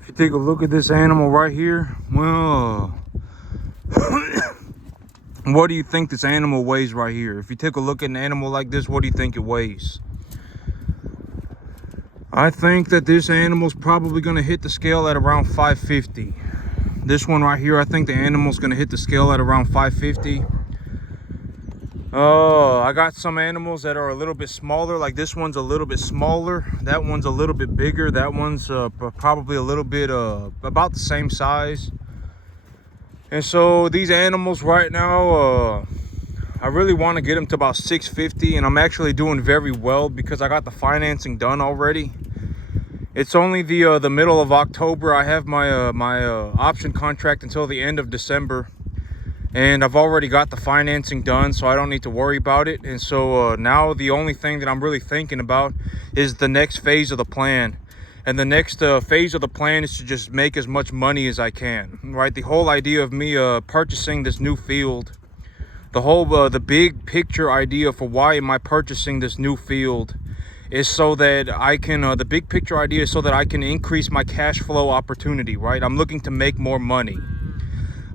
If you take a look at this animal right here, well, what do you think this animal weighs right here? If you take a look at an animal like this, what do you think it weighs? I think that this animal's probably going to hit the scale at around 550. This one right here, I think the animal's going to hit the scale at around 550. I got some animals that are a little bit smaller. Like this one's a little bit smaller. That one's a little bit bigger. That one's probably a little bit about the same size. And so these animals right now, I really want to get them to about 650, and I'm actually doing very well because I got the financing done already. It's only the middle of October. I have my option contract until the end of December. And I've already got the financing done, so I don't need to worry about it. And so now the only thing that I'm really thinking about is the next phase of the plan. And the next phase of the plan is to just make as much money as I can, right? The whole idea of me purchasing this new field, the big picture idea for why am I purchasing this new field is so that I can, the big picture idea is so that I can increase my cash flow opportunity, right? I'm looking to make more money.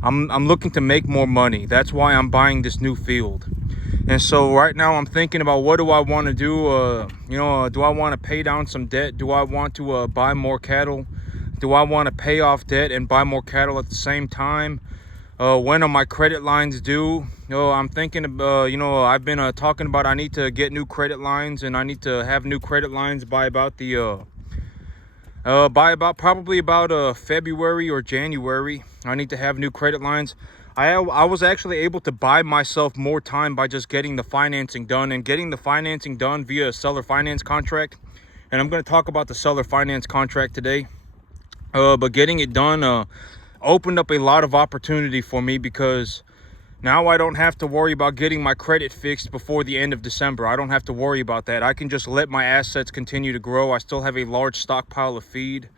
I'm looking to make more money. That's why I'm buying this new field. And so right now I'm thinking about what do I want to do? Do I want to pay down some debt? Do I want to buy more cattle? Do I want to pay off debt and buy more cattle at the same time? When are my credit lines due? I'm thinking, I've been talking about I need to get new credit lines, and I need to have new credit lines by about probably about February or January. I need to have new credit lines. I was actually able to buy myself more time by just getting the financing done, and getting the financing done via a seller finance contract. And I'm going to talk about the seller finance contract today. But getting it done opened up a lot of opportunity for me, because now I don't have to worry about getting my credit fixed before the end of December. I don't have to worry about that. I can just let my assets continue to grow. I still have a large stockpile of feed,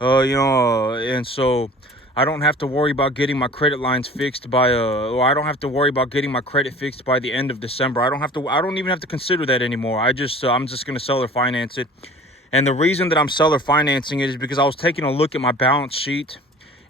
and so I don't have to worry about getting my credit lines fixed by or I don't have to worry about getting my credit fixed by the end of December. I don't even have to consider that anymore. I'm just going to seller finance it. And the reason that I'm seller financing it is because I was taking a look at my balance sheet,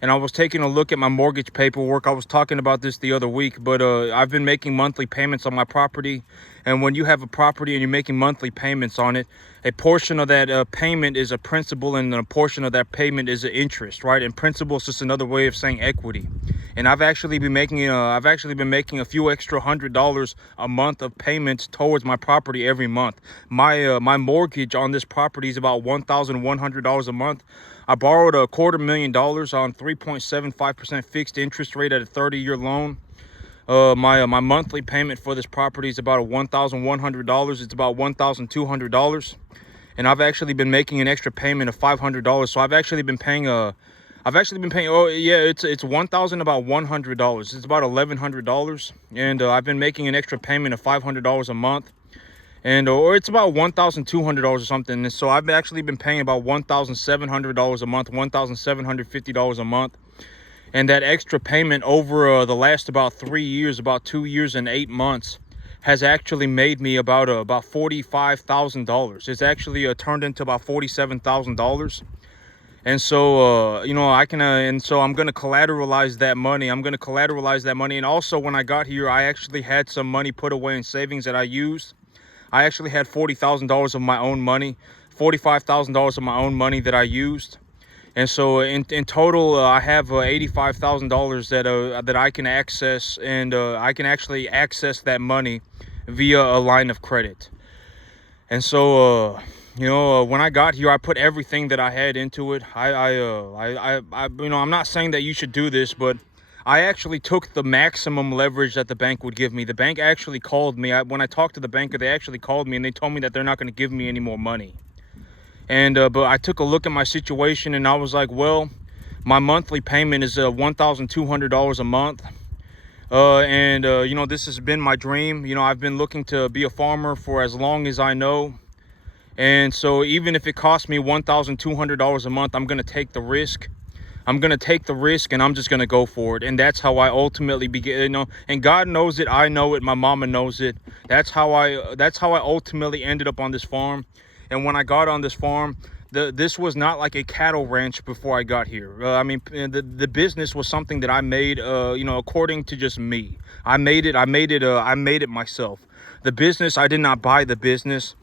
and I was taking a look at my mortgage paperwork. I was talking about this the other week, but I've been making monthly payments on my property. And when you have a property and you're making monthly payments on it, a portion of that payment is a principal, and a portion of that payment is an interest, right? And principal is just another way of saying equity. And I've actually been making a few extra $100 a month of payments towards my property every month. My mortgage on this property is about $1,100 a month. I borrowed $250,000 on 3.75% fixed interest rate at a 30-year loan. My monthly payment for this property is about $1,100. It's about $1,200, and I've actually been making an extra payment of $500. So I've actually been paying it's $1,100. It's about $1,100, and I've been making an extra payment of $500 a month. Or it's about $1,200 or something. And so I've actually been paying about $1,700 a month, $1,750 a month. And that extra payment over the last about 3 years, about 2 years and 8 months, has actually made me about $45,000. It's actually turned into about $47,000. And so, I'm going to collateralize that money. And also, when I got here, I actually had some money put away in savings that I used. I actually had $40,000 of my own money, $45,000 of my own money that I used. And so in total, I have $85,000 that I can access, and I can actually access that money via a line of credit. And so, when I got here, I put everything that I had into it. I'm not saying that you should do this, but I actually took the maximum leverage that the bank would give me. The bank actually called me. When I talked to the banker, they actually called me, and they told me that they're not going to give me any more money. And but I took a look at my situation, and I was like, well, my monthly payment is $1,200 a month. This has been my dream. I've been looking to be a farmer for as long as I know. And so even if it costs me $1,200 a month, I'm going to take the risk. And I'm just going to go for it. And that's how I ultimately begin, and God knows it. I know it. My mama knows it. That's how I ultimately ended up on this farm. And when I got on this farm, This was not like a cattle ranch before I got here. I mean, the business was something that I made, you know, according to just me. I made it myself. The business, I did not buy the business.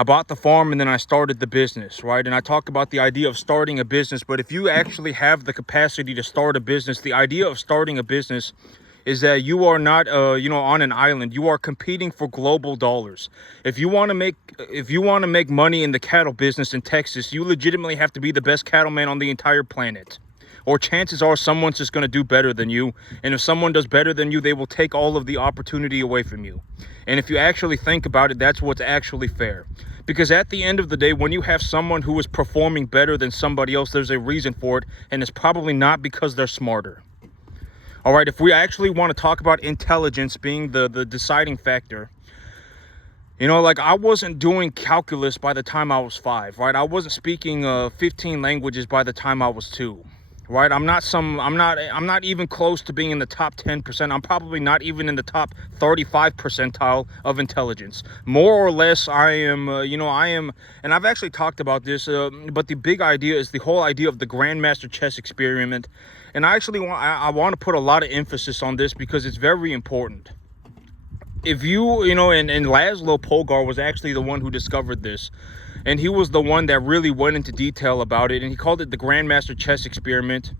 I bought the farm and then I started the business, right? And I talk about the idea of starting a business, but if you actually have the capacity to start a business, the idea of starting a business is that you are not, you know, on an island. You are competing for global dollars. If you want to make money in the cattle business in Texas, you legitimately have to be the best cattleman on the entire planet. Or chances are someone's just going to do better than you. And if someone does better than you, they will take all of the opportunity away from you. And if you actually think about it, that's what's actually fair. Because at the end of the day, when you have someone who is performing better than somebody else, there's a reason for it. And it's probably not because they're smarter. All right, if we actually want to talk about intelligence being the deciding factor, you know, like I wasn't doing calculus by the time I was 5, right? I wasn't speaking 15 languages by the time I was 2. Right, I'm not even close to being in the top 10%. I'm probably not even in the top 35 percentile of intelligence. More or less, I am, and I've actually talked about this, but the big idea is the whole idea of the Grandmaster Chess experiment. And I actually want to put a lot of emphasis on this because it's very important. If you know, and Laszlo Polgar was actually the one who discovered this. And he was the one that really went into detail about it, and he called it the Grandmaster Chess experiment.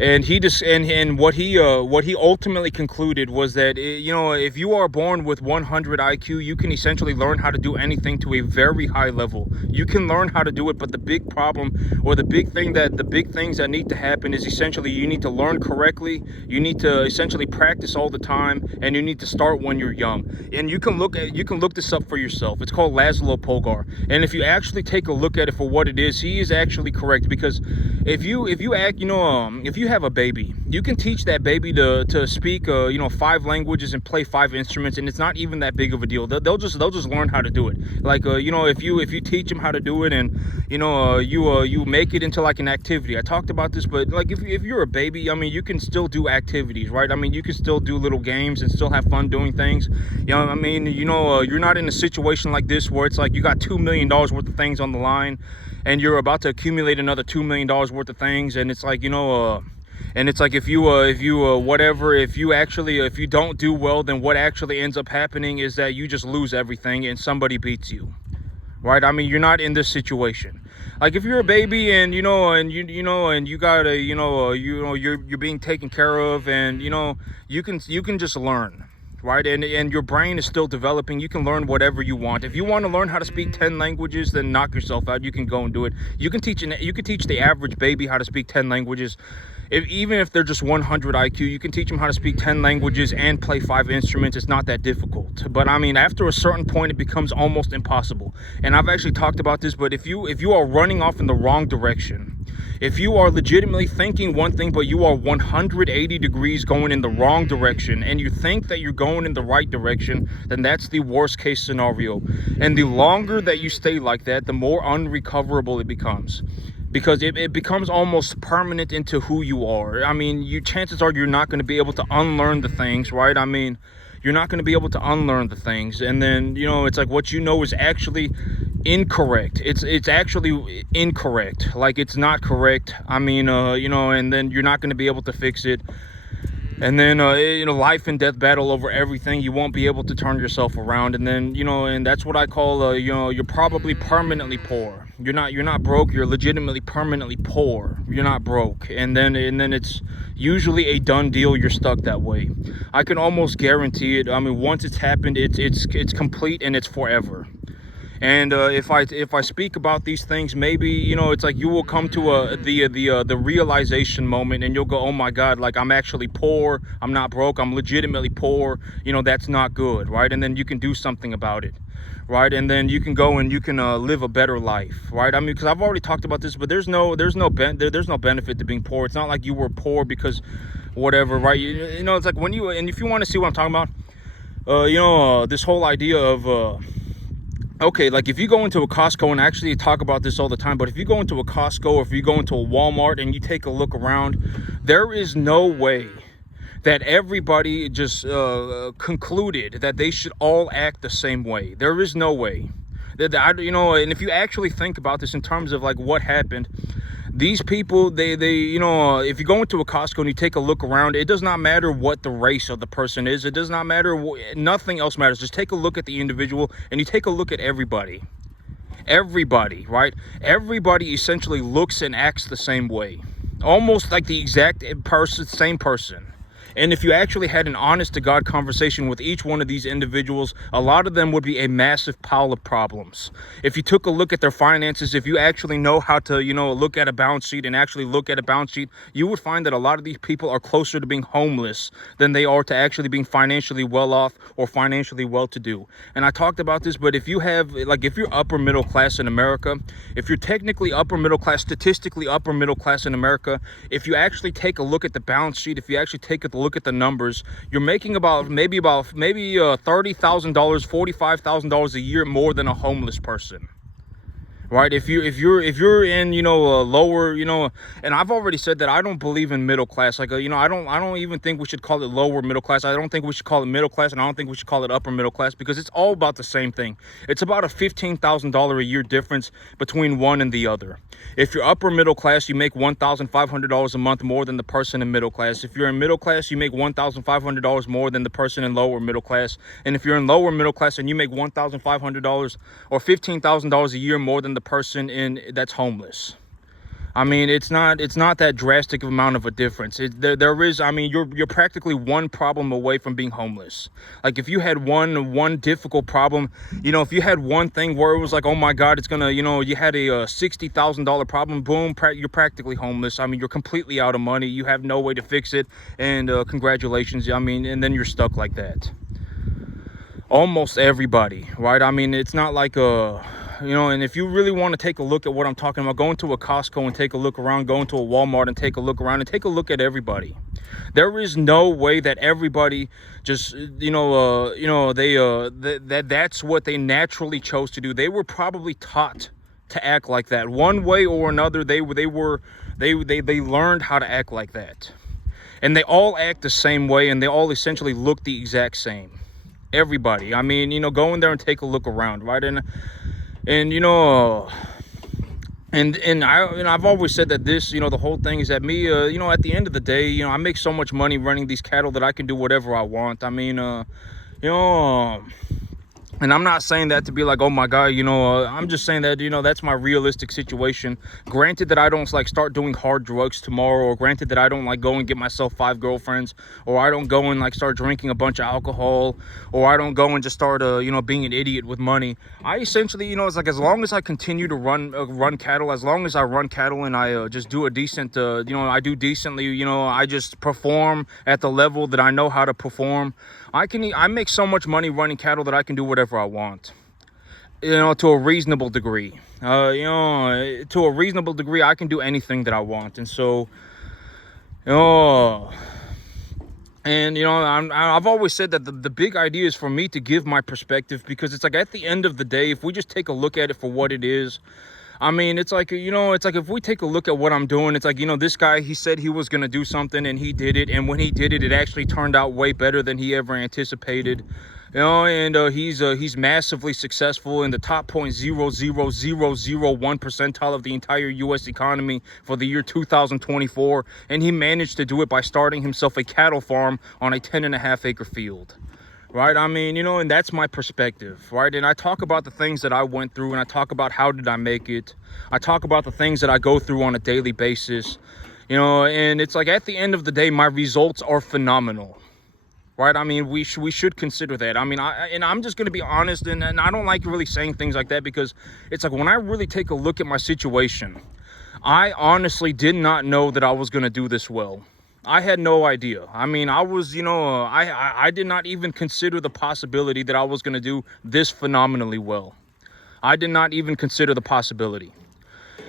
And he just and what he ultimately concluded was that, you know, if you are born with 100 IQ, you can essentially learn how to do anything to a very high level. You can learn how to do it, but the big problem, or the big things that need to happen is essentially you need to learn correctly. You need to essentially practice all the time, and you need to start when you're young. And you can look this up for yourself. It's called Laszlo Polgar. And if you actually take a look at it for what it is, he is actually correct. Because if you act, you know, if you have a baby, you can teach that baby to speak, you know, 5 languages and play 5 instruments, and it's not even that big of a deal. They'll just learn how to do it. Like, you know, if you teach them how to do it, and you know, you make it into like an activity. I talked about this, but like if you're a baby, I mean, you can still do activities, right? I mean, you can still do little games and still have fun doing things. You know, I mean, you know, you're not in a situation like this where it's like you got $2 million worth of things on the line, and you're about to accumulate another $2 million worth of things, and it's like, you know, and it's like if you don't do well, then what actually ends up happening is that you just lose everything and somebody beats you, right? I mean, you're not in this situation. Like if you're a baby and you got a, you're being taken care of, and you know, you can just learn. Right, and your brain is still developing. You can learn whatever you want. If you want to learn how to speak 10 languages, then knock yourself out. You can go and do it. You can teach the average baby how to speak 10 languages. Even if they're just 100 IQ, you can teach them how to speak 10 languages and play 5 instruments. It's not that difficult. But I mean, after a certain point, it becomes almost impossible. And I've actually talked about this, but if you are running off in the wrong direction, if you are legitimately thinking one thing, but you are 180 degrees going in the wrong direction, and you think that you're going in the right direction, then that's the worst case scenario. And the longer that you stay like that, the more unrecoverable it becomes. Because it becomes almost permanent into who you are. I mean, chances are you're not going to be able to unlearn the things, right? I mean, you're not going to be able to unlearn the things. And then, you know, it's like what you know is actually incorrect. It's actually incorrect. Like, it's not correct. I mean, you know, and then you're not going to be able to fix it. And then, you know, life and death battle over everything. You won't be able to turn yourself around. And then, you know, and that's what I call, you know, you're probably permanently poor. You're not broke. You're legitimately permanently poor. You're not broke. And then it's usually a done deal. You're stuck that way. I can almost guarantee it. I mean, once it's happened, it's complete and it's forever. And if I speak about these things, maybe, you know, it's like you will come to the realization moment, and you'll go, oh my God, like I'm actually poor. I'm not broke. I'm legitimately poor. You know, that's not good, right? And then you can do something about it, right? And then you can go and you can live a better life, right? I mean, because I've already talked about this, but there's no benefit to being poor. It's not like you were poor because whatever, right? You know, it's like when you, and if you want to see what I'm talking about, you know, this whole idea of okay, like if you go into a Costco, and I actually talk about this all the time, but if you go into a Costco or if you go into a Walmart and you take a look around, there is no way that everybody just concluded that they should all act the same way. There is no way. And if you actually think about this in terms of like what happened, these people, if you go into a Costco and you take a look around, it does not matter what the race of the person is. It does not matter. Nothing else matters. Just take a look at the individual, and you take a look at everybody. Everybody, right? Everybody essentially looks and acts the same way, almost like the exact same person. And if you actually had an honest to God conversation with each one of these individuals, a lot of them would be a massive pile of problems. If you took a look at their finances, if you actually know how to, look at a balance sheet and actually look at a balance sheet, you would find that a lot of these people are closer to being homeless than they are to actually being financially well off or financially well to do. And I talked about this, but if you're upper middle class in America, if you're technically upper middle class, statistically upper middle class in America, if you actually take a look at the balance sheet, if you actually take a look at the numbers, you're making maybe $30,000, $45,000 a year more than a homeless person, right? If you're in a lower, and I've already said that I don't believe in middle class. I don't even think we should call it lower middle class. I don't think we should call it middle class, and I don't think we should call it upper middle class, because it's all about the same thing. It's about a $15,000 a year difference between one and the other. If you're upper middle class, you make $1,500 a month more than the person in middle class. If you're in middle class, you make $1,500 more than the person in lower middle class. And if you're in lower middle class and you make $1,500 or $15,000 a year more than the person that's homeless. I mean, it's not that drastic of amount of a difference. You're practically one problem away from being homeless. Like if you had one difficult problem, if you had one thing where it was like, oh my God, it's gonna, you had a $60,000 problem, boom, you're practically homeless. I mean, you're completely out of money. You have no way to fix it, and congratulations. I mean, and then you're stuck like that. Almost everybody, right? I mean, it's not like and if you really want to take a look at what I'm talking about, go into a Costco and take a look around, go into a Walmart and take a look around and take a look at everybody. There is no way that everybody just, that's what they naturally chose to do. They were probably taught to act like that. One way or another, they learned how to act like that. And they all act the same way, and they all essentially look the exact same. Everybody. I mean, go in there and take a look around, right? And I've always said that this, the whole thing is that me, at the end of the day, I make so much money running these cattle that I can do whatever I want. I mean, and I'm not saying that to be like, oh my God, I'm just saying that, that's my realistic situation. Granted that I don't like start doing hard drugs tomorrow, or granted that I don't like go and get myself 5 girlfriends, or I don't go and like start drinking a bunch of alcohol, or I don't go and just start, being an idiot with money. I essentially, it's like, as long as I continue to run cattle, as long as I run cattle and I just do a decent, I do decently, I just perform at the level that I know how to perform. I make so much money running cattle that I can do whatever I want, to a reasonable degree. To a reasonable degree, I can do anything that I want. And so, I've always said that the big idea is for me to give my perspective, because it's like, at the end of the day, if we just take a look at it for what it is, I mean, it's like, if we take a look at what I'm doing, it's like, this guy, he said he was going to do something and he did it. And when he did it, it actually turned out way better than he ever anticipated. And he's massively successful in the top 0.00001 percentile of the entire U.S. economy for the year 2024. And he managed to do it by starting himself a cattle farm on a 10.5 acre field. Right? I mean, and that's my perspective, right? And I talk about the things that I went through, and I talk about how did I make it. I talk about the things that I go through on a daily basis, and it's like, at the end of the day, my results are phenomenal, right? I mean, we should consider that. I mean, I'm just going to be honest, and I don't like really saying things like that, because it's like, when I really take a look at my situation, I honestly did not know that I was going to do this well. I had no idea. I mean, I was, I did not even consider the possibility that I was going to do this phenomenally well. I did not even consider the possibility.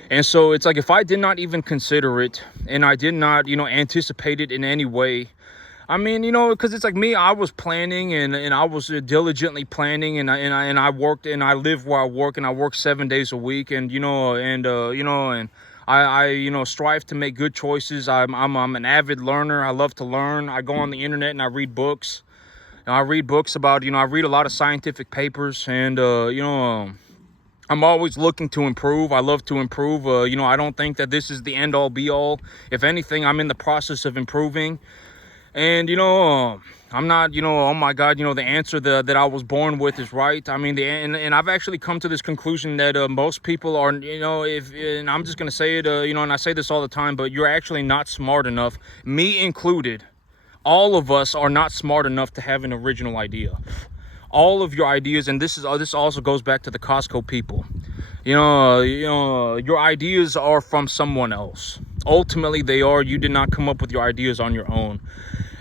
And so it's like, if I did not even consider it, and I did not, anticipate it in any way, I mean, because it's like me, I was planning and I was diligently planning, and I worked, and I live where I work, and I work 7 days a week, and I strive to make good choices. I'm an avid learner. I love to learn. I go on the internet and I read books. And I read books about, I read a lot of scientific papers, and I'm always looking to improve. I love to improve. I don't think that this is the end all be all. If anything, I'm in the process of improving. And, I'm not, oh my God, the answer that I was born with is right. I mean, and I've actually come to this conclusion that most people are, and I'm just going to say it, and I say this all the time, but you're actually not smart enough, me included. All of us are not smart enough to have an original idea. All of your ideas, and this also goes back to the Costco people. Your ideas are from someone else. Ultimately, they are. You did not come up with your ideas on your own.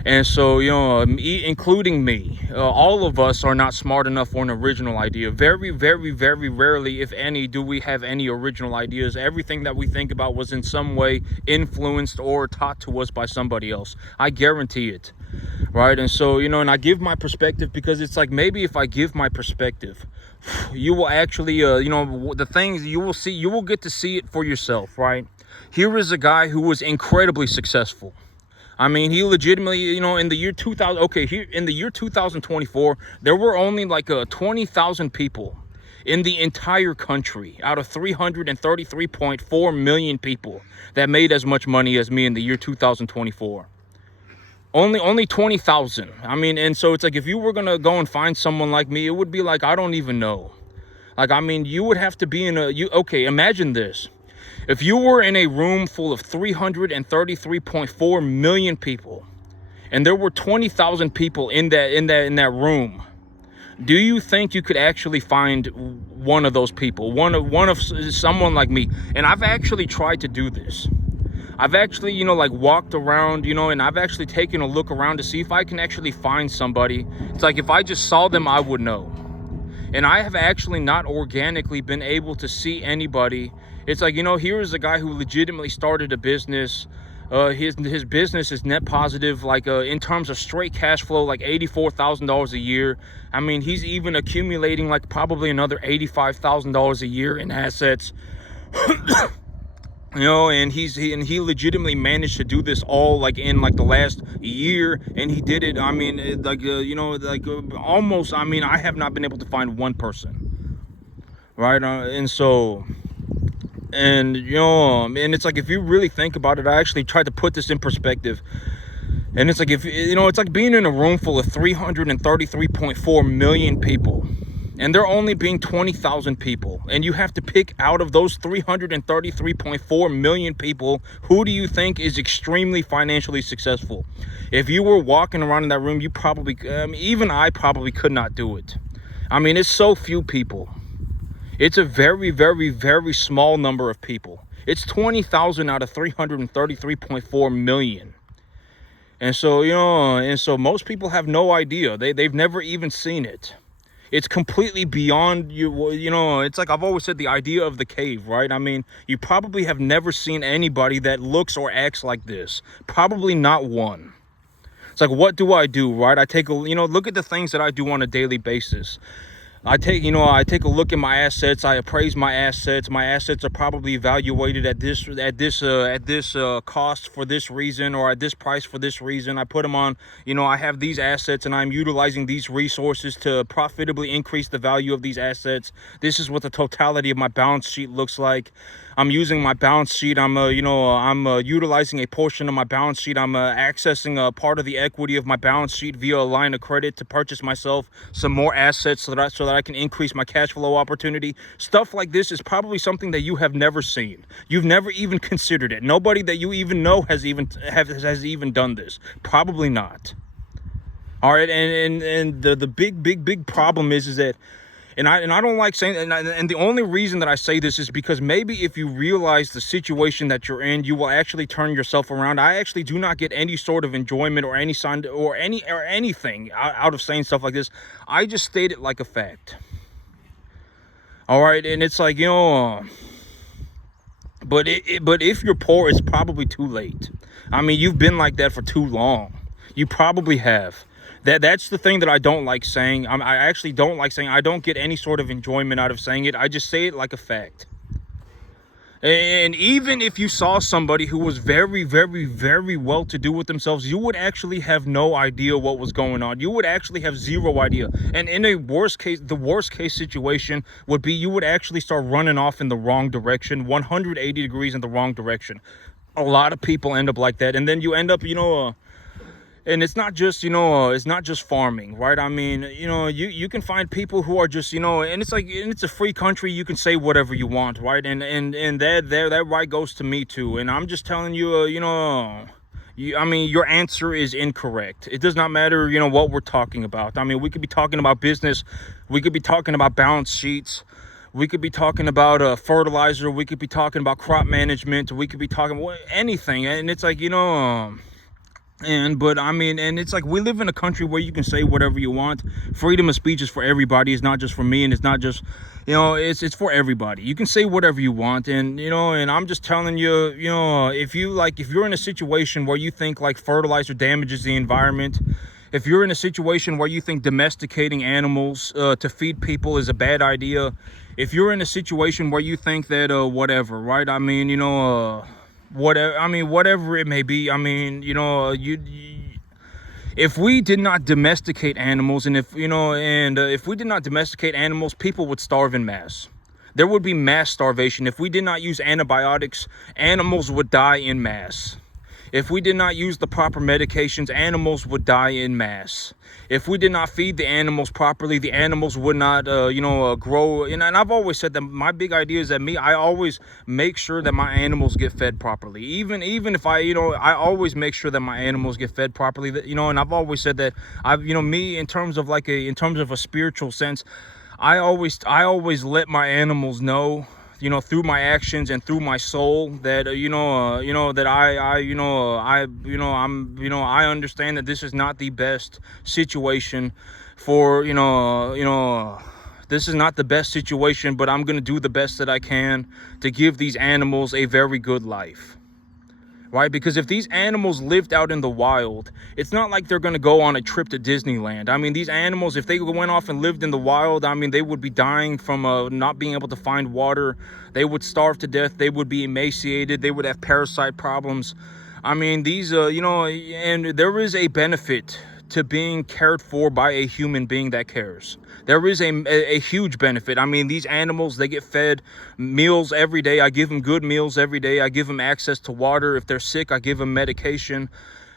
And so, including me, all of us are not smart enough for an original idea. Very, very, very rarely, if any, do we have any original ideas. Everything that we think about was in some way influenced or taught to us by somebody else. I guarantee it. Right. And so, and I give my perspective because it's like, maybe if I give my perspective, you will actually, the things you will see, you will get to see it for yourself. Right. Here is a guy who was incredibly successful. I mean, he legitimately, in the year 2000, here in the year 2024, there were only like 20,000 people in the entire country out of 333.4 million people that made as much money as me in the year 2024. Only 20,000. I mean, and so it's like, if you were going to go and find someone like me, it would be like, I don't even know. Like, I mean, you would have to be imagine this. If you were in a room full of 333.4 million people, and there were 20,000 people in that room, do you think you could actually find one of those people, one of someone like me? And I've actually tried to do this. I've actually, walked around, and I've actually taken a look around to see if I can actually find somebody. It's like, if I just saw them, I would know. And I have actually not organically been able to see anybody. It's like, here is a guy who legitimately started a business. His business is net positive, like in terms of straight cash flow, like $84,000 a year. I mean, he's even accumulating like probably another $85,000 a year in assets. And he legitimately managed to do this all like in like the last year, and he did it. I mean, almost. I mean, I have not been able to find one person, right? And so, and and it's like, if you really think about it, I actually tried to put this in perspective, and it's like, if it's like being in a room full of 333.4 million people. And there only being 20,000 people. And you have to pick out of those 333.4 million people, who do you think is extremely financially successful? If you were walking around in that room, you probably, even I probably could not do it. I mean, it's so few people. It's a very, very, very small number of people. It's 20,000 out of 333.4 million. And so, most people have no idea. They've never even seen it. It's completely beyond you. It's like, I've always said, the idea of the cave, right? I mean, you probably have never seen anybody that looks or acts like this. Probably not one. It's like, what do I do, right? I take look at the things that I do on a daily basis. I take a look at my assets. I appraise my assets. My assets are probably evaluated at this cost for this reason, or at this price for this reason. I put them on, I have these assets and I'm utilizing ththese resources to profitably increase the value of these assets. This is what the totality of my balance sheet looks like. I'm using my balance sheet. I'm utilizing a portion of my balance sheet. I'm accessing a part of the equity of my balance sheet via a line of credit to purchase myself some more assets so that I can increase my cash flow opportunity. Stuff like this is probably something that you have never seen. You've never even considered it. Nobody that you even know has even done this. Probably not. All right, and the big problem is that. And I don't like saying, and the only reason that I say this is because maybe if you realize the situation that you're in, you will actually turn yourself around. I actually do not get any sort of enjoyment or anything out of saying stuff like this. I just state it like a fact. All right, and it's like, but if you're poor, it's probably too late. I mean, you've been like that for too long. You probably have. That's the thing that I don't like saying. I actually don't like saying. I don't get any sort of enjoyment out of saying it. I just say it like a fact. And even if you saw somebody who was very, very, very well to do with themselves, you would actually have no idea what was going on. You would actually have zero idea. And in a worst case, the worst case situation would be you would actually start running off in the wrong direction, 180 degrees in the wrong direction. A lot of people end up like that. And then you end up, and it's not just, it's not just farming, right? I mean, you can find people who are just, and it's like, and it's a free country. You can say whatever you want, right? And that right goes to me too. And I'm just telling you, I mean, your answer is incorrect. It does not matter, what we're talking about. I mean, we could be talking about business. We could be talking about balance sheets. We could be talking about fertilizer. We could be talking about crop management. We could be talking about anything. And it's like, but I mean, and it's like we live in a country where you can say whatever you want. Freedom of speech is for everybody. It's not just for me, and it's not just, it's for everybody. You can say whatever you want, and and I'm just telling you, if you're in a situation where you think like fertilizer damages the environment, if you're in a situation where you think domesticating animals to feed people is a bad idea, if you're in a situation where you think that whatever, right? I mean, whatever it may be. I mean, if we did not domesticate animals, and if we did not domesticate animals, people would starve in mass. There would be mass starvation. If we did not use antibiotics, animals would die in mass. If we did not use the proper medications, animals would die in mass. If we did not feed the animals properly, the animals would not, grow. And I've always said that my big idea is that I always make sure that my animals get fed properly. Even if I always make sure that my animals get fed properly. And I've always said that me in terms of a spiritual sense, I always let my animals know, through my actions and through my soul, that that I understand that this is not the best situation for this is not the best situation, but I'm gonna do the best that I can to give these animals a very good life. Right? Because if these animals lived out in the wild, it's not like they're going to go on a trip to Disneyland. I mean, these animals, if they went off and lived in the wild, I mean, they would be dying from not being able to find water. They would starve to death. They would be emaciated. They would have parasite problems. I mean, these, and there is a benefit to being cared for by a human being that cares. There is a huge benefit. I mean, these animals, they get fed meals every day. I give them good meals every day. I give them access to water. If they're sick, I give them medication.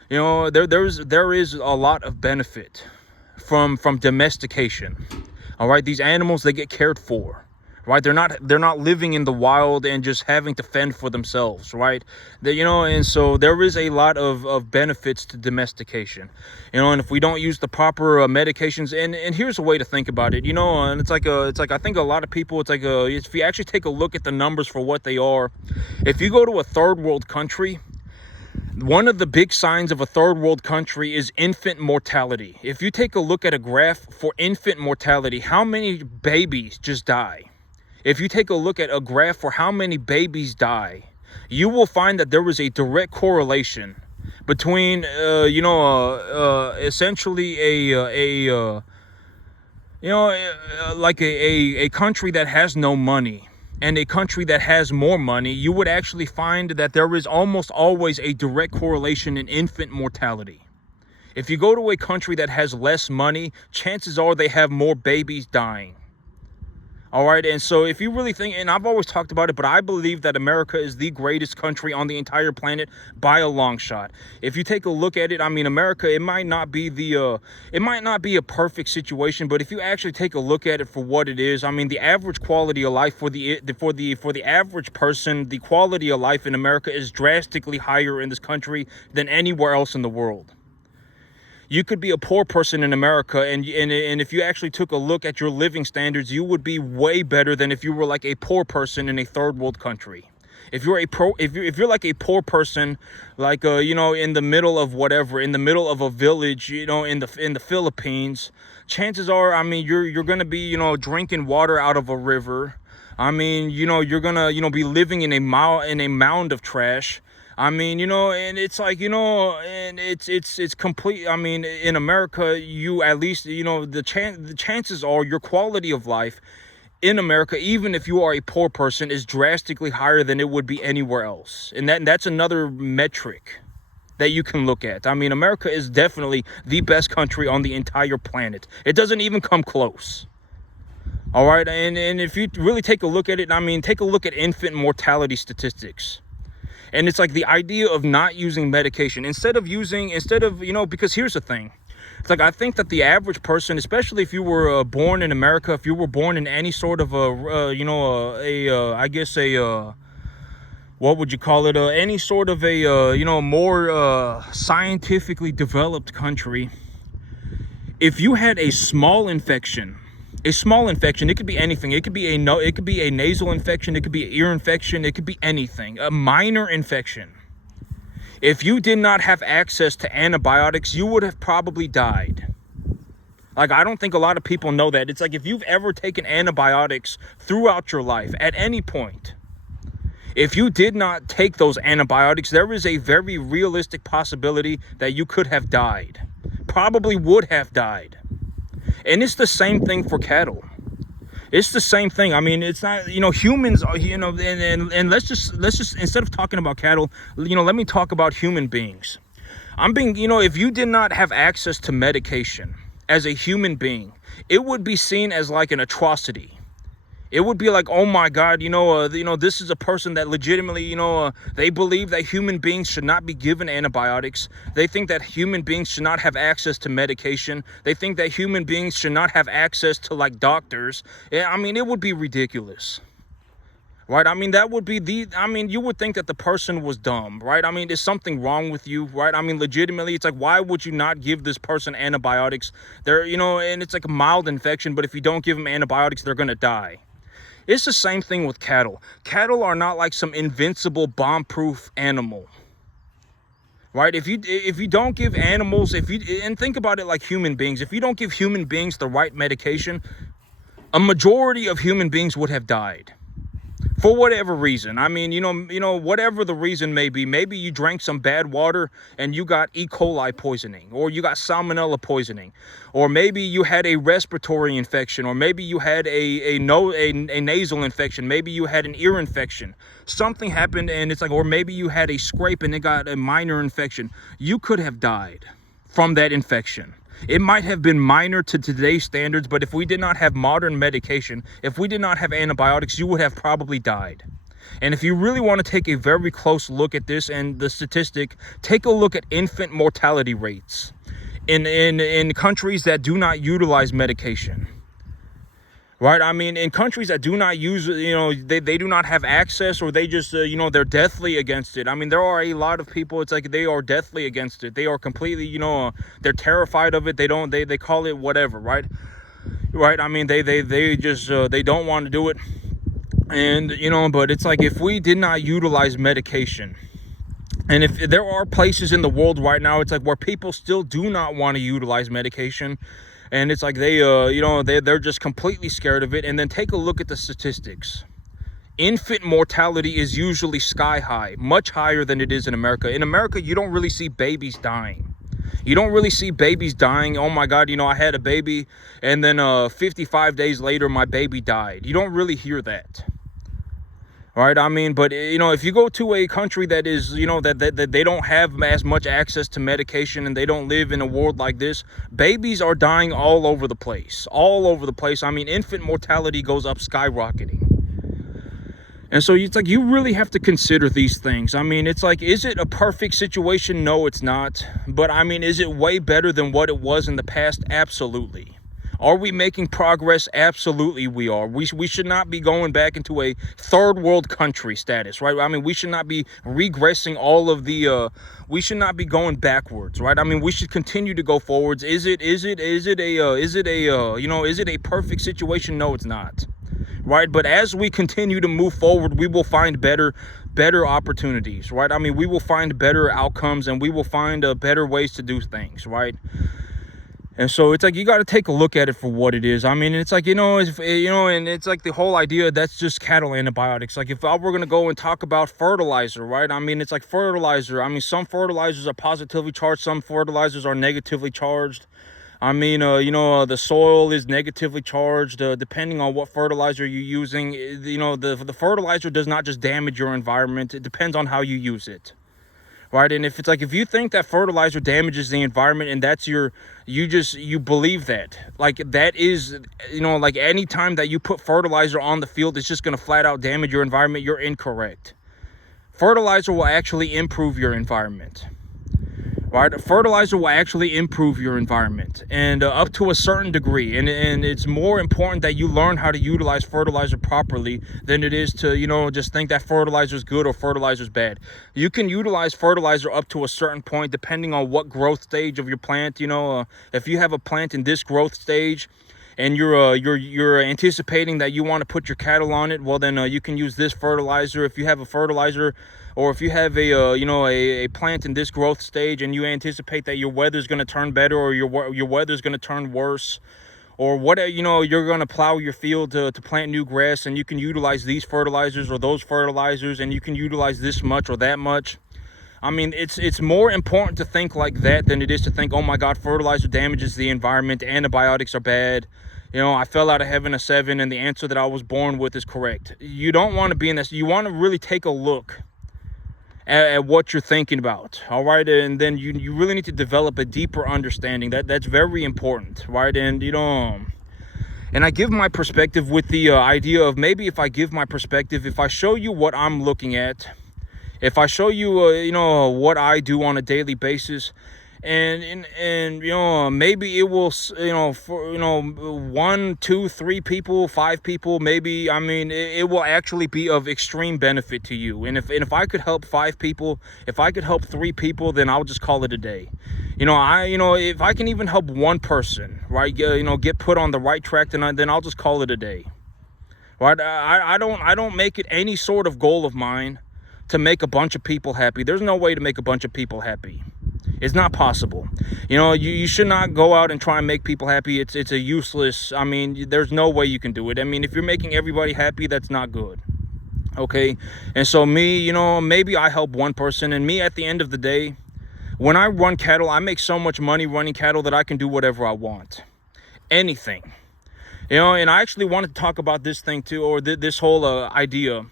There is a lot of benefit from domestication. All right, these animals, they get cared for. Right, they're not living in the wild and just having to fend for themselves, right? And so there is a lot of benefits to domestication, and if we don't use the proper medications, and here's a way to think about it, and it's like I think a lot of people, if you actually take a look at the numbers for what they are, if you go to a third world country, one of the big signs of a third world country is infant mortality. If you take a look at a graph for infant mortality, how many babies just die? If you take a look at a graph for how many babies die, you will find that there is a direct correlation between, essentially a country that has no money and a country that has more money. You would actually find that there is almost always a direct correlation in infant mortality. If you go to a country that has less money, chances are they have more babies dying. All right, and so if you really think, and I've always talked about it, but I believe that America is the greatest country on the entire planet by a long shot. If you take a look at it, I mean, America, it might not be a perfect situation, but if you actually take a look at it for what it is, I mean, the average quality of life for the average person, the quality of life in America is drastically higher in this country than anywhere else in the world. You could be a poor person in America, and if you actually took a look at your living standards, you would be way better than if you were like a poor person in a third world country. If you're like a poor person, like in the middle of whatever, in the middle of a village, in the Philippines, chances are, I mean, you're gonna be drinking water out of a river. I mean, you're gonna be living in a mound of trash. I mean, and it's like, and it's complete. I mean, in America, you at least, the chances are your quality of life in America, even if you are a poor person, is drastically higher than it would be anywhere else. And that's another metric that you can look at. I mean, America is definitely the best country on the entire planet. It doesn't even come close. All right, and if you really take a look at it, I mean, take a look at infant mortality statistics. And it's like the idea of not using medication instead of, because here's the thing. It's like, I think that the average person, especially if you were born in America, if you were born in any sort of what would you call it? Any sort of more scientifically developed country, if you had a small infection, it could be anything. It could be a nasal infection. It could be an ear infection. It could be anything. A minor infection. If you did not have access to antibiotics, you would have probably died. Like, I don't think a lot of people know that. It's like, if you've ever taken antibiotics throughout your life, at any point, if you did not take those antibiotics, there is a very realistic possibility that you could have died. Probably would have died. And it's the same thing for cattle. It's the same thing. I mean, it's not, humans are, and let's just, instead of talking about cattle, let me talk about human beings. If you did not have access to medication as a human being, it would be seen as like an atrocity. It would be like, oh my God, this is a person that legitimately, they believe that human beings should not be given antibiotics. They think that human beings should not have access to medication. They think that human beings should not have access to like doctors. I mean, it would be ridiculous. Right? I mean, that would be you would think that the person was dumb, right? I mean, is something wrong with you, right? I mean, legitimately, it's like, why would you not give this person antibiotics? And it's like a mild infection, but if you don't give them antibiotics, they're going to die. It's the same thing with cattle. Cattle are not like some invincible bomb-proof animal, right? If you don't give animals, and think about it like human beings, if you don't give human beings the right medication, a majority of human beings would have died. For whatever reason. I mean, whatever the reason may be. Maybe you drank some bad water and you got E. coli poisoning, or you got salmonella poisoning, or maybe you had a respiratory infection, or maybe you had a nasal infection, maybe you had an ear infection. Something happened and it's like, or maybe you had a scrape and it got a minor infection. You could have died from that infection. It might have been minor to today's standards, but if we did not have modern medication, if we did not have antibiotics, you would have probably died. And if you really want to take a very close look at this and the statistic, take a look at infant mortality rates in countries that do not utilize medication. Right? I mean, in countries that do not use, they do not have access, or they just, they're deathly against it. I mean, there are a lot of people, it's like they are deathly against it. They are completely, they're terrified of it. They call it whatever, right? Right? I mean, they just, they don't want to do it. And, but it's like, if we did not utilize medication, and if there are places in the world right now, it's like where people still do not want to utilize medication, and it's like they're just completely scared of it. And then take a look at the statistics. Infant mortality is usually sky high, much higher than it is in America. In America, you don't really see babies dying. You don't really see babies dying. Oh my God, I had a baby, and then 55 days later, my baby died. You don't really hear that. Right? I mean, but, if you go to a country that is, that they don't have as much access to medication, and they don't live in a world like this, babies are dying all over the place. All over the place. I mean, infant mortality goes up skyrocketing. And so it's like, you really have to consider these things. I mean, it's like, is it a perfect situation? No, it's not. But I mean, is it way better than what it was in the past? Absolutely. Are we making progress? Absolutely we are. We should not be going back into a third world country status, right? I mean, we should not be regressing all of the, we should not be going backwards, right? I mean, we should continue to go forwards. Is it a perfect situation? No, it's not. Right? But as we continue to move forward, we will find better opportunities, right? I mean, we will find better outcomes, and we will find better ways to do things, right? And so it's like, you got to take a look at it for what it is. I mean, it's like, and it's like the whole idea that's just cattle antibiotics. Like, if I were going to go and talk about fertilizer, right? I mean, it's like fertilizer. I mean, some fertilizers are positively charged. Some fertilizers are negatively charged. I mean, the soil is negatively charged, depending on what fertilizer you're using. The fertilizer does not just damage your environment. It depends on how you use it, right? And if you think that fertilizer damages the environment and you believe that, like, that is, like, any time that you put fertilizer on the field, it's just going to flat out damage your environment, you're incorrect. Fertilizer will actually improve your environment. Right, fertilizer will actually improve your environment, and up to a certain degree. And it's more important that you learn how to utilize fertilizer properly than it is to just think that fertilizer is good or fertilizer is bad. You can utilize fertilizer up to a certain point, depending on what growth stage of your plant. If you have a plant in this growth stage, and you're anticipating that you want to put your cattle on it, well, then you can use this fertilizer. If you have a fertilizer, or if you have a plant in this growth stage and you anticipate that your weather's going to turn better, or your weather's going to turn worse, or whatever, you're going to plow your field to plant new grass, and you can utilize these fertilizers or those fertilizers, and you can utilize this much or that much. I mean, it's more important to think like that than it is to think, oh my God, fertilizer damages the environment, antibiotics are bad. I fell out of heaven a 7, and the answer that I was born with is correct. You don't want to be in this. You want to really take a look at what you're thinking about, all right? And then you really need to develop a deeper understanding. That's very important, right? And and I give my perspective with the idea of, maybe if I give my perspective, if I show you what I'm looking at, if I show you what I do on a daily basis, and maybe it will, for 1, 2, 3 people, 5 people, maybe, I mean, it will actually be of extreme benefit to you. And if I could help 5 people, if I could help 3 people, then I'll just call it a day. If I can even help one person, right, get put on the right track, then I'll just call it a day. Right? I don't make it any sort of goal of mine to make a bunch of people happy. There's no way to make a bunch of people happy. It's not possible. You should not go out and try and make people happy. It's a useless, I mean, there's no way you can do it. I mean, if you're making everybody happy, that's not good. Okay? And so me, maybe I help one person, and me, at the end of the day, when I run cattle, I make so much money running cattle that I can do whatever I want. Anything. And I actually wanted to talk about this thing too, or this whole idea.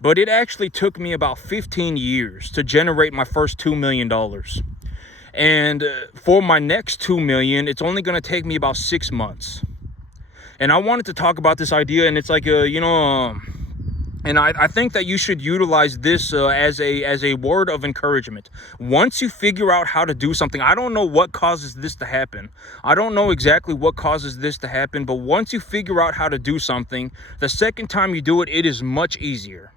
But it actually took me about 15 years to generate my first $2 million. And for my next 2 million, it's only going to take me about 6 months. And I wanted to talk about this idea, and it's like, and I think that you should utilize this as a word of encouragement. Once you figure out how to do something, I don't know what causes this to happen. I don't know exactly what causes this to happen, but once you figure out how to do something, the second time you do it, it is much easier.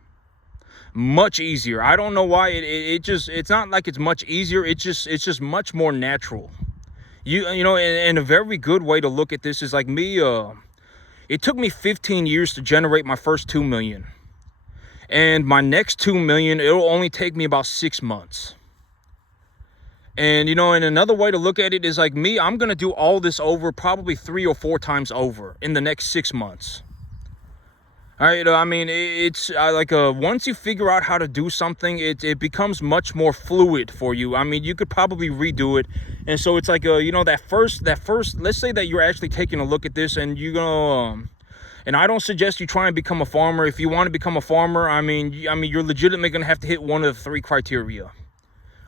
Much easier. I don't know why. It's not like it's much easier. It's just much more natural. And a very good way to look at this is like me. It took me 15 years to generate my first 2 million, and my next 2 million, it'll only take me about 6 months. And and another way to look at it is like me. I'm gonna do all this over probably 3 or 4 times over in the next 6 months. All right, I mean, it's once you figure out how to do something, it becomes much more fluid for you. I mean, you could probably redo it. And so it's like, that first, let's say that you're actually taking a look at this, and and I don't suggest you try and become a farmer. If you want to become a farmer, I mean, you're legitimately going to have to hit one of the 3 criteria.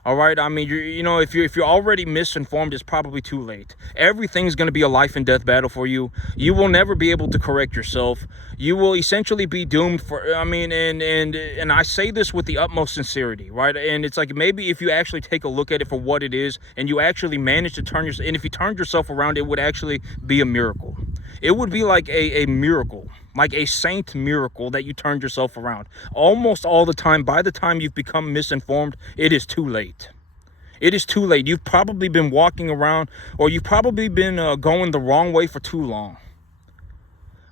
All right, I mean, if you're already misinformed, it's probably too late. Everything's going to be a life and death battle for you. You will never be able to correct yourself. You will essentially be doomed for, I mean, and I say this with the utmost sincerity, right? And it's like, maybe if you actually take a look at it for what it is, and you actually manage to turn yourself, and if you turned yourself around, it would actually be a miracle. It would be like a miracle, like a saint miracle, that you turned yourself around. Almost all the time, by the time you've become misinformed, it is too late. It is too late. You've probably been walking around, or you've probably been going the wrong way for too long.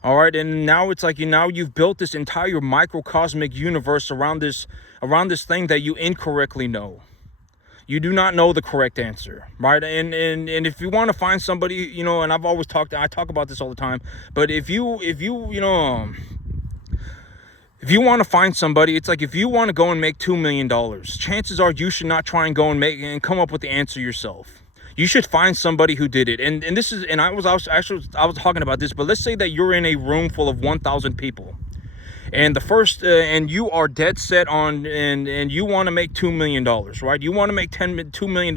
All right, and now it's like you've built this entire microcosmic universe around this thing that you incorrectly know. You do not know the correct answer, right? And if you want to find somebody, and I talk about this all the time, but if you want to find somebody, it's like, if you want to go and make $2 million, chances are you should not try and go and come up with the answer yourself. You should find somebody who did it. And this is, and I was talking about this, but let's say that you're in a room full of 1,000 people, and the first and you are dead set on, and you want to make $2 million, right? You want to make $2 million.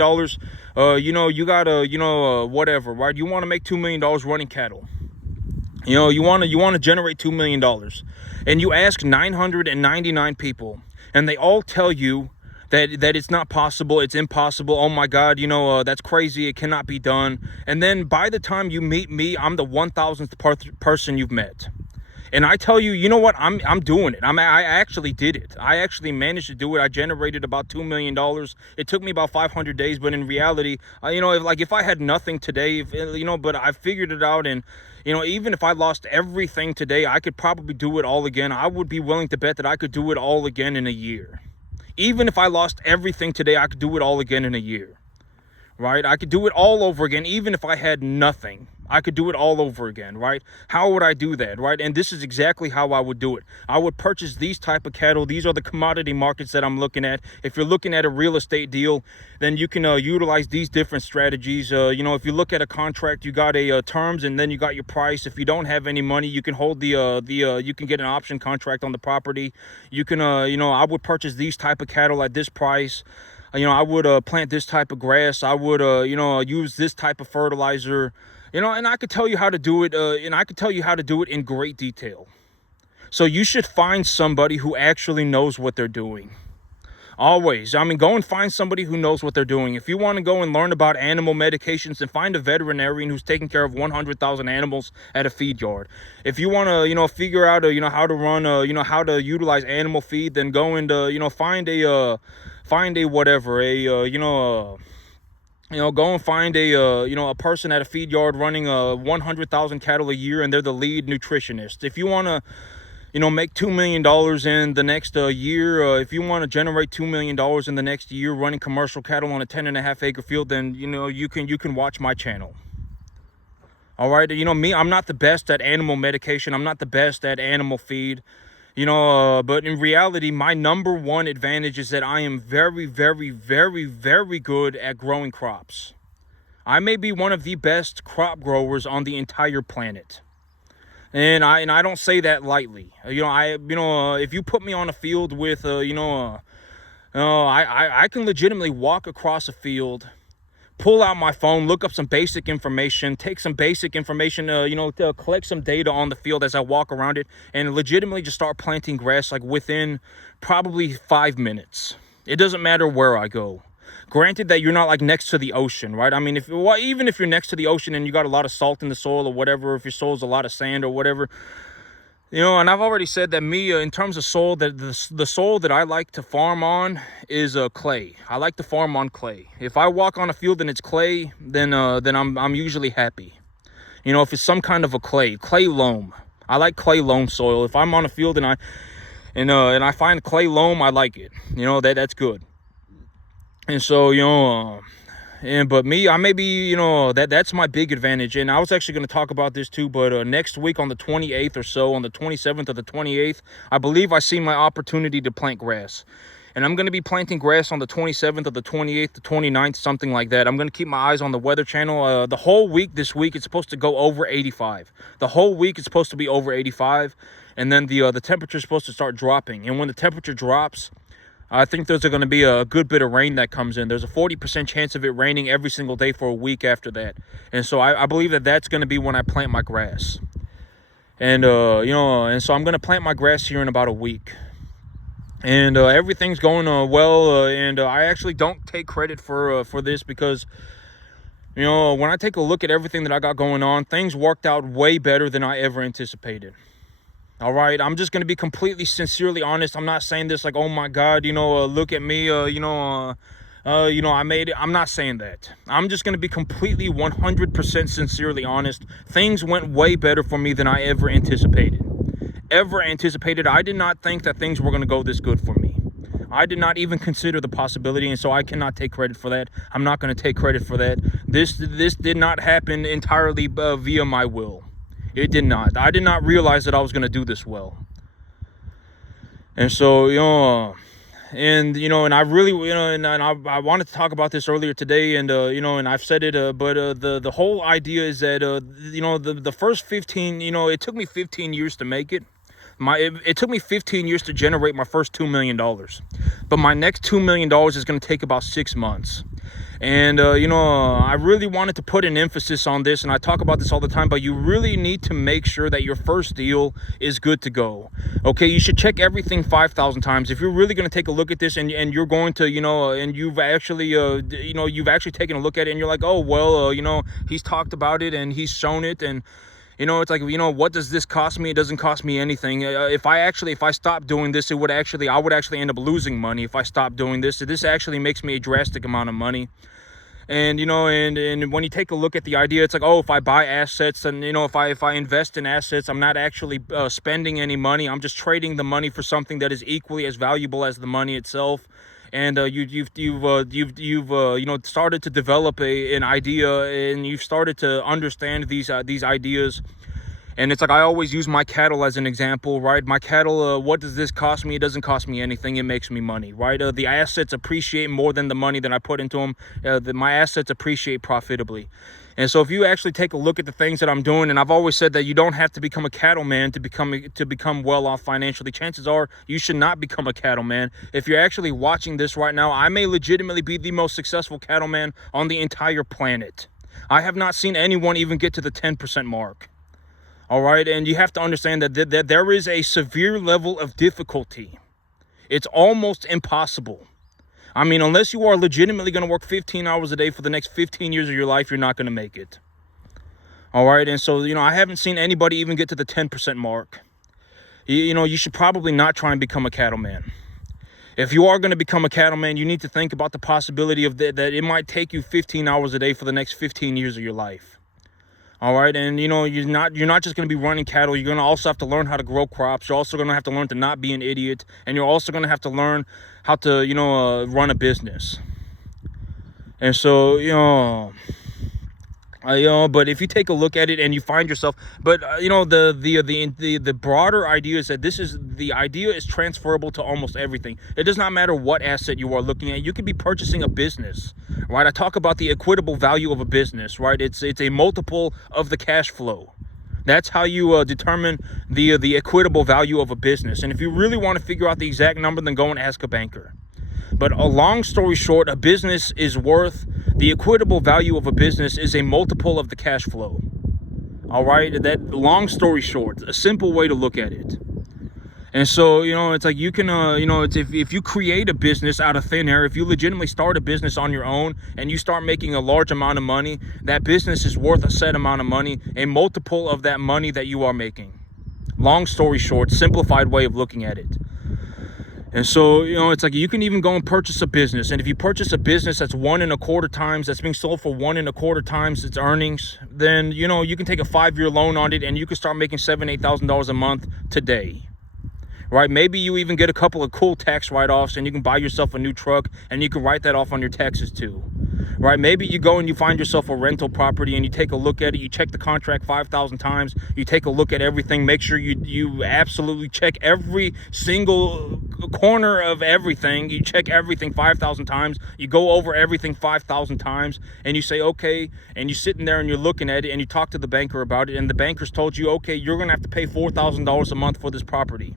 You gotta, whatever, right? You want to make $2 million running cattle. You want to generate $2 million, and you ask 999 people, and they all tell you that it's not possible, it's impossible. Oh my God, that's crazy. It cannot be done. And then by the time you meet me, I'm the 1,000th person you've met. And I tell you, you know what? I'm doing it. I actually did it. I actually managed to do it. I generated about $2 million. It took me about 500 days, but in reality, if I had nothing today, but I figured it out. And even if I lost everything today, I could probably do it all again. I would be willing to bet that I could do it all again in a year. Even if I lost everything today, I could do it all again in a year. Right? I could do it all over again. Even if I had nothing, I could do it all over again, right? How would I do that, right? And this is exactly how I would do it. I would purchase these type of cattle. These are the commodity markets that I'm looking at. If you're looking at a real estate deal, then you can utilize these different strategies. If you look at a contract, you got a terms, and then you got your price. If you don't have any money, you can hold you can get an option contract on the property. You can, I would purchase these type of cattle at this price. I would plant this type of grass. I would, use this type of fertilizer, and I could tell you how to do it. And I could tell you how to do it in great detail. So you should find somebody who actually knows what they're doing. Always. Go and find somebody who knows what they're doing. If you want to go and learn about animal medications, then find a veterinarian who's taking care of 100,000 animals at a feed yard. If you want to, figure out, how to run, how to utilize animal feed, then go and, find a whatever, go and find a person at a feed yard running 100,000 cattle a year, and they're the lead nutritionist. If you want to, make $2 million in the next year, if you want to generate $2 million in the next year running commercial cattle on a 10.5 acre field, then, you can watch my channel. All right. Me, I'm not the best at animal medication. I'm not the best at animal feed. But in reality, my number one advantage is that I am very, very, very, very good at growing crops. I may be one of the best crop growers on the entire planet. And I don't say that lightly. If you put me on a field with, I can legitimately walk across a field, pull out my phone, look up some basic information, take some basic information, to collect some data on the field as I walk around it, and legitimately just start planting grass like within probably 5 minutes. It doesn't matter where I go. Granted that you're not like next to the ocean, right? Even if you're next to the ocean and you got a lot of salt in the soil or whatever, if your soil's a lot of sand or whatever, and I've already said that in terms of soil, that the soil that I like to farm on is clay. I like to farm on clay. If I walk on a field and it's clay, then I'm usually happy. If it's some kind of a clay loam, I like clay loam soil. If I'm on a field and I find clay loam, I like it. That's good. And so, but me, I may be, that's my big advantage. And I was actually going to talk about this too, but next week on the 28th or so, on the 27th or the 28th, I believe I see my opportunity to plant grass. And I'm going to be planting grass on the 27th or the 28th, the 29th, something like that. I'm going to keep my eyes on the Weather Channel. The whole week this week, it's supposed to go over 85. The whole week, it's supposed to be over 85. And then the temperature is supposed to start dropping. And when the temperature drops, I think there's going to be a good bit of rain that comes in. There's a 40% chance of it raining every single day for a week after that. And so I believe that that's going to be when I plant my grass. And, and so I'm going to plant my grass here in about a week. And everything's going well. And I actually don't take credit for this because, when I take a look at everything that I got going on, things worked out way better than I ever anticipated. All right, I'm just going to be completely sincerely honest. I'm not saying this like, oh my God, look at me, I made it. I'm not saying that. I'm just going to be completely 100% sincerely honest. Things went way better for me than I ever anticipated. I did not think that things were going to go this good for me. I did not even consider the possibility, and so I cannot take credit for that. I'm not going to take credit for that. This did not happen entirely via my will. It did not. I did not realize that I was going to do this well. And so, And and I really, and I wanted to talk about this earlier today, and and I've said it, but the whole idea is that the first 15, it took me 15 years to make it. It took me 15 years to generate my first $2 million, but my next $2 million is going to take about 6 months. And I really wanted to put an emphasis on this, and I talk about this all the time, but you really need to make sure that your first deal is good to go. Okay, you should check everything 5,000 times. If you're really going to take a look at this, and you're going to, and you've actually you've actually taken a look at it, and you're like, oh well, he's talked about it and he's shown it, and it's like, what does this cost me? It doesn't cost me anything. If I stopped doing this, I would actually end up losing money if I stopped doing this. So this actually makes me a drastic amount of money. And and when you take a look at the idea, it's like, oh, if I buy assets, and if I invest in assets, I'm not actually spending any money. I'm just trading the money for something that is equally as valuable as the money itself. And you've started to develop an idea, and you've started to understand these ideas. And it's like, I always use my cattle as an example, right? My cattle, what does this cost me? It doesn't cost me anything. It makes me money, right? The assets appreciate more than the money that I put into them. My assets appreciate profitably. And so if you actually take a look at the things that I'm doing, and I've always said that you don't have to become a cattleman to become well off financially. Chances are you should not become a cattleman. If you're actually watching this right now, I may legitimately be the most successful cattleman on the entire planet. I have not seen anyone even get to the 10% mark. All right, and you have to understand that there is a severe level of difficulty. It's almost impossible. I mean, unless you are legitimately going to work 15 hours a day for the next 15 years of your life, you're not going to make it. All right, and so, I haven't seen anybody even get to the 10% mark. You should probably not try and become a cattleman. If you are going to become a cattleman, you need to think about the possibility of that it might take you 15 hours a day for the next 15 years of your life. All right, and you're not just going to be running cattle. You're going to also have to learn how to grow crops. You're also going to have to learn to not be an idiot, and you're also going to have to learn how to run a business. And so but if you take a look at it and you find yourself, but the broader idea is that the idea is transferable to almost everything. It does not matter what asset you are looking at. You could be purchasing a business, right? I talk about the equitable value of a business, right? It's a multiple of the cash flow. That's how you determine the equitable value of a business. And if you really want to figure out the exact number, then go and ask a banker. But a long story short, a business is worth, the equitable value of a business is a multiple of the cash flow. All right, that long story short, a simple way to look at it. And so, it's like you can, it's if you create a business out of thin air, if you legitimately start a business on your own and you start making a large amount of money, that business is worth a set amount of money, a multiple of that money that you are making. Long story short, simplified way of looking at it. And so, it's like you can even go and purchase a business. And if you purchase a business that's 1.25 times, that's being sold for 1.25 times its earnings, then, you can take a 5-year loan on it and you can start making $7,000, $8,000 a month today. Right? Maybe you even get a couple of cool tax write-offs and you can buy yourself a new truck and you can write that off on your taxes too. Right? Maybe you go and you find yourself a rental property and you take a look at it. You check the contract 5,000 times. You take a look at everything. Make sure you absolutely check every single corner of everything. You check everything 5,000 times. You go over everything 5,000 times and you say, okay, and you're sitting there and you're looking at it and you talk to the banker about it, and the banker's told you, okay, you're going to have to pay $4,000 a month for this property.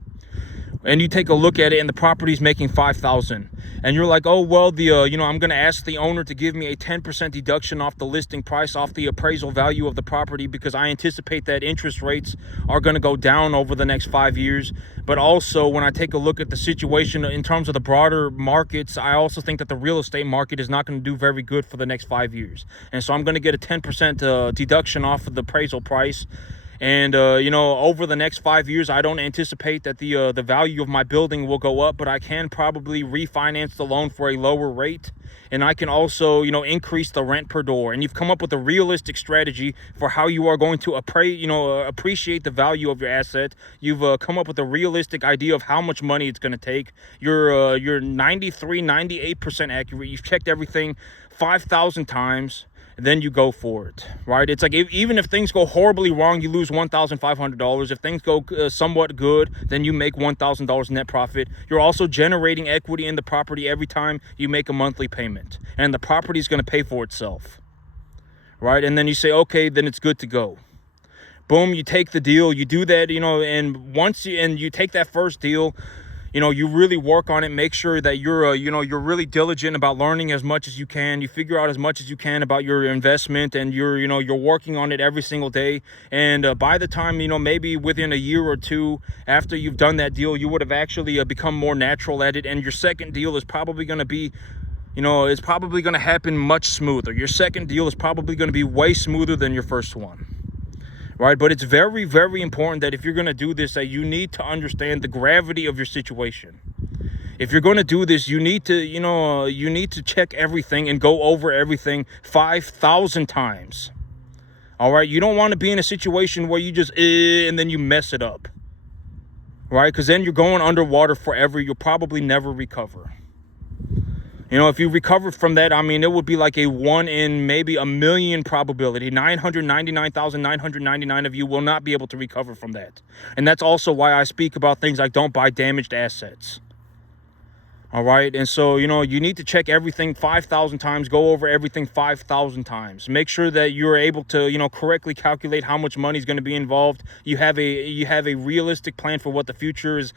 And you take a look at it and the property's making $5,000, and you're like, oh well, I'm going to ask the owner to give me a 10% deduction off the listing price, off the appraisal value of the property, because I anticipate that interest rates are going to go down over the next 5 years. But also, when I take a look at the situation in terms of the broader markets, I also think that the real estate market is not going to do very good for the next 5 years, and so I'm going to get a 10% deduction off of the appraisal price. And, over the next 5 years, I don't anticipate that the value of my building will go up, but I can probably refinance the loan for a lower rate. And I can also, increase the rent per door. And you've come up with a realistic strategy for how you are going to appreciate the value of your asset. You've come up with a realistic idea of how much money it's going to take. You're 93, 98% accurate. You've checked everything 5,000 times. then you go for it, right? It's like even if things go horribly wrong, you lose $1,500. If things go somewhat good, then you make $1,000 net profit. You're also generating equity in the property every time you make a monthly payment, and the property is going to pay for itself, right? And then you say, okay, then it's good to go. Boom, you take the deal, you do that, and once you take that first deal, you really work on it. Make sure that you're you're really diligent about learning as much as you can. You figure out as much as you can about your investment, and you're working on it every single day. And by the time, maybe within a year or two after you've done that deal, you would have actually become more natural at it, and your second deal is probably going to be it's probably going to happen much smoother. Your second deal is probably going to be way smoother than your first one. Right, but it's very, very important that if you're going to do this, that you need to understand the gravity of your situation. If you're going to do this, you need to check everything and go over everything 5,000 times. All right, you don't want to be in a situation where you just and then you mess it up. Right, because then you're going underwater forever. You'll probably never recover. If you recover from that, it would be like a 1 in maybe a million probability. 999,999 of you will not be able to recover from that. And that's also why I speak about things like don't buy damaged assets. All right. And so, you need to check everything 5,000 times, go over everything 5,000 times. Make sure that you're able to, correctly calculate how much money is going to be involved. You have a realistic plan for what the future is.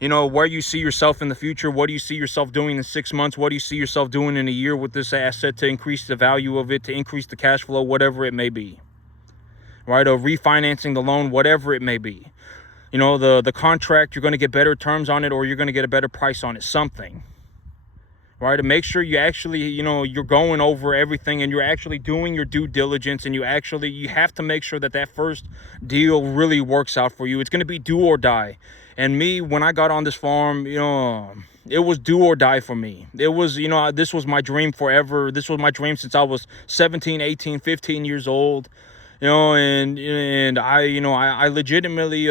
Where you see yourself in the future. What do you see yourself doing in 6 months? What do you see yourself doing in a year with this asset to increase the value of it, to increase the cash flow, whatever it may be, right? Or refinancing the loan, whatever it may be. The contract, you're going to get better terms on it, or you're going to get a better price on it, something, right? And make sure you actually, you're going over everything and you're actually doing your due diligence, and you have to make sure that first deal really works out for you. It's going to be do or die. And me, when I got on this farm, it was do or die for me. It was, this was my dream forever. This was my dream since I was 17, 18, 15 years old. And I legitimately,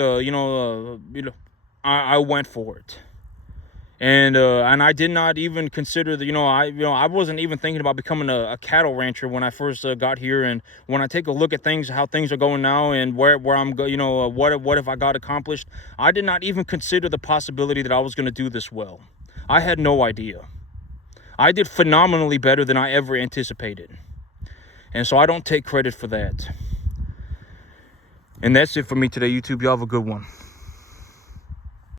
I went for it. And I did not even consider I wasn't even thinking about becoming a cattle rancher when I first got here. And when I take a look at how things are going now, and where I'm what have I got accomplished, I did not even consider the possibility that I was going to do this well. I had no idea. I did phenomenally better than I ever anticipated. And so I don't take credit for that. And that's it for me today, YouTube. Y'all have a good one.